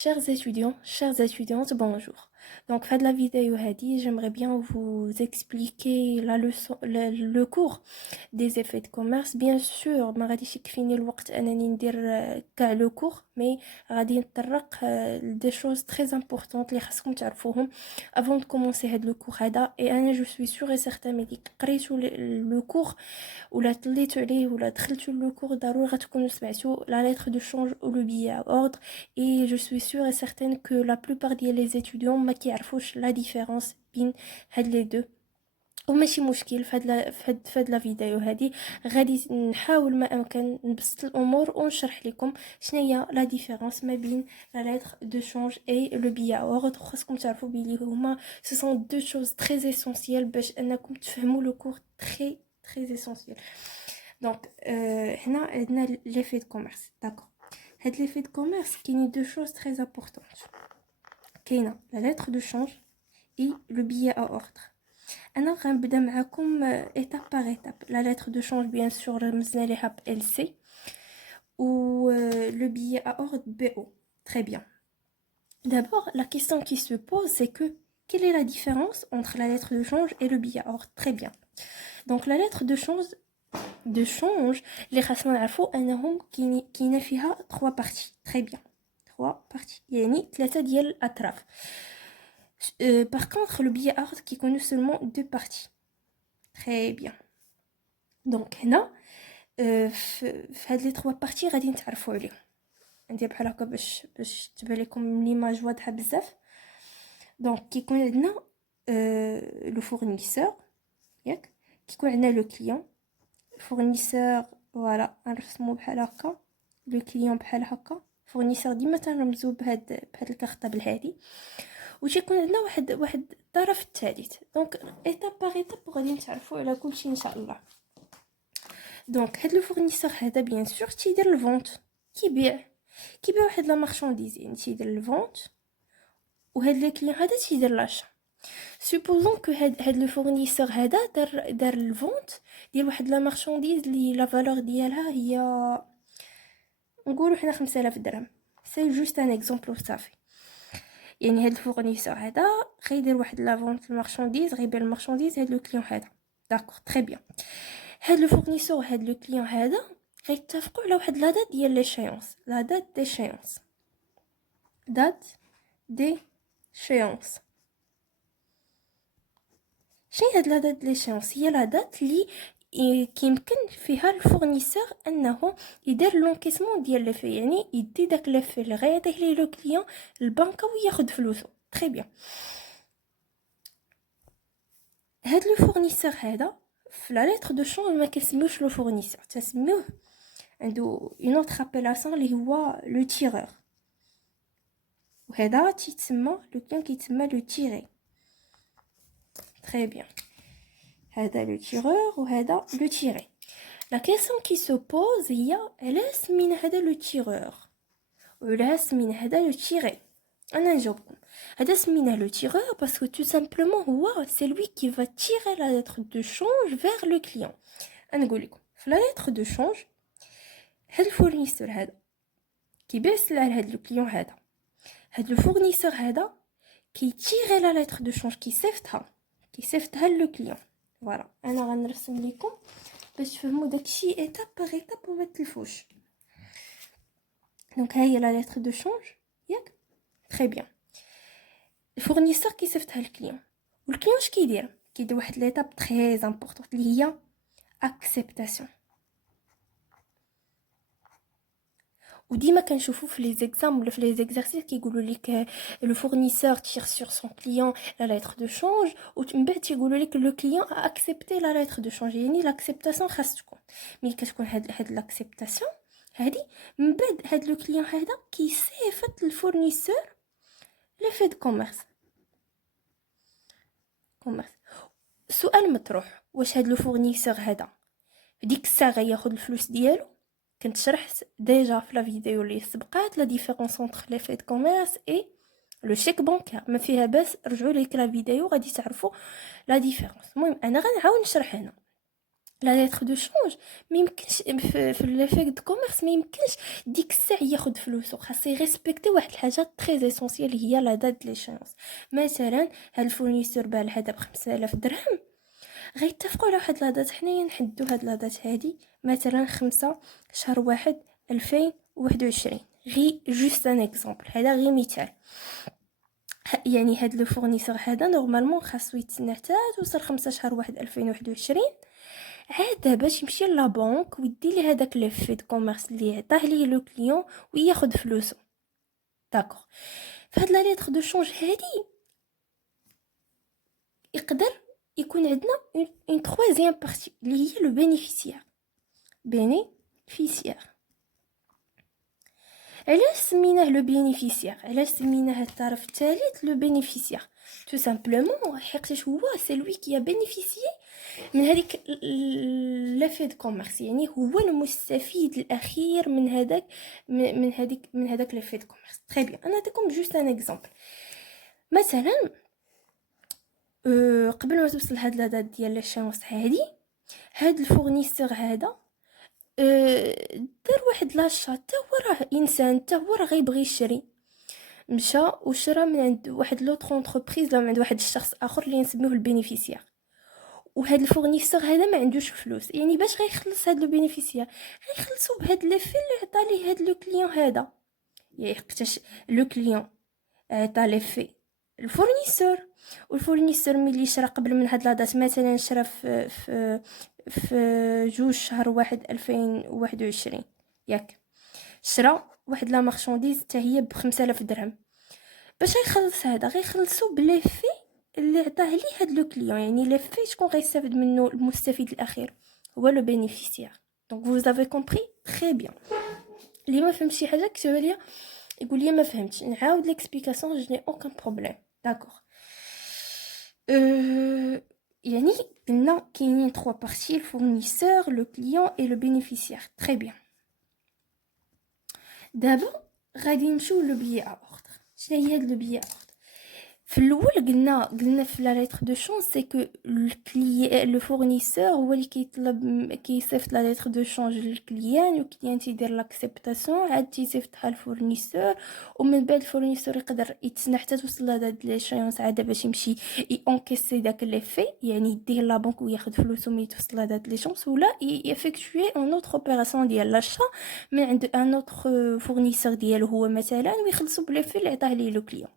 Chers étudiants, chères étudiantes, bonjour. Donc, fin de la vidéo هذه, j'aimerais bien vous expliquer la leçon, le cours des effets de commerce. Bien sûr, ما غاديش يكفيني الوقت أنني ندير كاع le cours, mais غادي نتطرق des choses très importantes اللي خاصكم تعرفوهم avant de commencer هذا le cours هذا. Et أنا je suis sûre et certaine ملي قريتوا le cours ولا طليتوا عليه ولا دخلتوا le cours ضروري غتكونوا سمعتوا la lettre de change ou le billet à ordre. Et je suis sûre et certaine que la plupart des étudiants ما كيعرفوش la différence بين هاد les deux. وماشي مشكل في هاد لا فيديو هادي غادي نحاول ما امكن نبسط الامور ونشرح لكم شنو هي لا ديفيرونس ما بين لا lettre de change et le billet à ordre. خاصكم تعرفوا بلي هما ce sont deux choses très essentielles باش انكم تفهموا le cours très essentiel. Donc هنا عندنا l'effet de commerce. D'accord. هاد l'effet de commerce كاين deux choses très importantes. كاينه la lettre de change et le billet à ordre. انا غنبدا معكم étape par étape. La lettre de change bien sûr رمزنا ليها ب LC ou le billet à ordre BO. Très bien. D'abord, la question qui se pose c'est que quelle est la différence entre la lettre de change et le billet à ordre? Très bien. Donc la lettre de change اللي خاصنا نعرفوا انهم كاينه فيها 3 parties. Très bien. 3 parties. يعني 3 ديال الاطراف. Par contre, le billet à ordre qui connaît seulement 2 parties. Très bien. Donc هنا في هاد لي 3 parties غادي نتعرفوا عليهم. ندير بحال هكا باش تبان لكم ليماج واضحه بزاف. دونك كيكون عندنا لو فورنيسور ياك كيكون عندنا لو كليون فورنيسور فوالا نرسمو بحال هكا لو كليون بحال هكا فورنيسور ديما تنرمزو بهاد الكارطه بالهادي وتيكون عندنا واحد الطرف الثالث. دونك ايتاب باغ ايتاب غادي نتعرفوا على كلشي ان شاء الله. دونك هاد لو فورنيسور هذا بيان سور تيدير الفونت كيبيع واحد لا مارشانديز يعني تيدير الفونت وهاد لو كليون هذا تيدير لاشا. سوبوزون كو هاد لو فورنيسور هذا دار الفونت ديال واحد لا مارشانديز لي لا فالور ديالها هي نقولوا حنا 5000 درهم. سي جوست ان اكزامبل صافي. يعني هاد الفورنيسور هذا غيدير واحد لا فونت المارشانديز غيبيع المارشانديز هاد لو كليون هذا. داكور تري بيان. هاد لو فورنيسور هاد لو كليون هذا غيتفقوا على واحد لا دات ديال ليشيونس. لا دات ديشيونس. دات ديشيونس. شنو هاد لا دات ليشيونس؟ هي لا دات لي كيمكن فيها الفورنيسور انه يدير لونكيسمون ديال لي في يعني يدي داك لي في اللي غيعطيه ليه لو كليون البنكه وياخذ فلوسو. تري بيان. هاد لو فورنيسور هذا في لا ليتر دو شونج ما كيسميوش لو فورنيسور تسميوه عنده اون اوتر ابيلاسيون اللي هو لو تيرور وهذا تيتسمى لو كليون كيتسمى لو تيري. تري بيان. هذا لو تيرور وهذا لو تيري. لا كيسيون كي سو بوز هي علاش من هذا لو تيرور وعلاش من هذا لو تيري. انا نجاوبكم. هذا سميناه لو تيرور باسكو تو سامبلومون هو سي لوي كي فا تيري لا ليتر دو شونج فيغ لو كليون. انا نقول لكم في لا ليتر دو شونج هاد الفورنيسور هذا كيبيع السلعه لهاد لو كليون هذا. هاد لو فورنيسور هذا كيتيري لا ليتر دو شونج كيصيفطها لو كليون. فوالا انا غنرسم لكم باش تفهموا داكشي ايتاب باغ ايتاب وما تلفوش. دونك ها هي لا ليتر دو شونج ياك. تري بيان. الفورنيسور كيصيفطها للكليون والكليون اش كيدير واحد ليتاب تري امبورطونط اللي هي اكسبتاسيون. وديما كنشوفوا في لي زيكزام ولا في لي زيكزارسيس كيقولوا لك لو فورنيسور تير سور سون كليون لا ليتر دو شونج ومن بعد تيقولوا لك لو كليون اكسبتي لا ليتر دو شونج. يعني لاكسبتاسيون خاص تكون ملي كتكون هاد لاكسبتاسيون هادي من بعد هاد لو كليون هذا كيصيفط للفورنيسور لي في دو كوميرس. سؤال مطروح واش هاد لو فورنيسور هذا ديك الساعه غياخد الفلوس ديالو؟ كنت شرحت ديجا في لا فيديو اللي سبقات لا ديفيرونس انتر لي في دو كوميرس اي لو شيك بانكير. ما فيها باس رجعوا ليك لا فيديو غادي تعرفوا لا ديفيرونس. المهم انا غنعاود نشرح هنا. لا لتر دو شونج ما يمكنش في ليفيك دو كوميرس ما يمكنش ديك الساعه ياخد فلوسو، خاص يريسبكتي واحد الحاجه تري اسونسيال هي لا دات ليشونس. مثلا هاد الفورنيسور باع هذا ب5000 درهم، غيتفقوا على واحد لا دات، حنايا نحددوا هاد لا دات هادي مثلا 5/1/2021. غي جوست ان اكزامبل، هذا غير مثال. يعني هاد لو فورنيسور هذا نورمالمون خاصو يتسنى حتى توصل 5/1/2021 عاد باش يمشي لا بنك ويدي لي هذاك لو في دو كوميرس اللي عطاه ليه لو كليون وياخد فلوسه. داكوغ، فهاد لا ليتر دو شونج هادي يقدر يكون عندنا اون ترويزيام بارتي اللي هي لو بينيفيسيار. بينيفيسيار علاش سميناه لو بينيفيسيار؟ علاش سميناه الطرف الثالث لو بينيفيسيار؟ تو سامبلومون حقاش هو سي لوي كي بينيفيسيي من هذيك لافي دو كوميرس، يعني هو المستفيد الاخير من هذاك من هذاك لافي دو كوميرس. تري بيان، انا نعطيكم جوست ان اكزامبل. مثلا قبل ما توصل هاد لا دات ديال لاشونس هادي، هاد الفورنيسور هذا دار واحد لاشا، حتى هو راه انسان، حتى هو راه غيبغي يشري، مشى وشرى من عند واحد لوطر اونتربريز ولا من عند واحد الشخص اخر اللي نسميوه البينيفيسيار. وهاد الفورنيسور هذا ما عندوش فلوس، يعني باش غيخلص هاد لو بينيفيسيار غيخلصو بهاد لي في اللي عطا ليه هاد لو كليون هذا. يحقاش لو كليون عطا لي في الفورنيسور، والفورنيسور ملي شرى قبل من هاد لادات، مثلا شرى في 2/1/2021 ياك، شرى واحد لا مارشانديز حتى هي ب5000 درهم. باش يخلص هذا غيخلصو بلي في اللي عطاه ليه هاد لو كليون، يعني لي في شكون غيستافد منه؟ المستفيد الاخير هو لو بينيفيسيار. دونك vous avez compris très bien. اللي ما فهمش شي حاجه كتب ليا يقول لي ما فهمتش، نعاود ليكسبليكاسيون، جو ني اوكان بروبليم. داكوغ. يعني قلنا كاينين 3 بارتي: الفورنيسور، لو كليون اي لو بينيفيسيار. تري بيان. دابا غادي نمشيو لو بيي ا اوردر. شنو هي هاد لو بيي ا اوردر؟ في الاول قلنا في لا ليتر دو شونج سي كو لو فورنيسور هو اللي كيطلب كيصيفط لا ليتر دو شونج للكليان، والكليان تيدير لاكسبتاسيون، عاد تيصيفطها للفورنيسور، ومن بعد الفورنيسور يقدر يتسنى حتى توصل لها داد ليشيونس عاد باش يمشي يونكيسي داك لي في، يعني يديه لا بنك وياخذ فلوسو ملي توصل لها داد ليشيونس، ولا يفيكتوي اون اوتر اوبيراسيون ديال لاشا من عند ان اوتر فورنيسور ديالو هو مثلا، ويخلصوا بلي في اللي عطاه ليه لو كليون.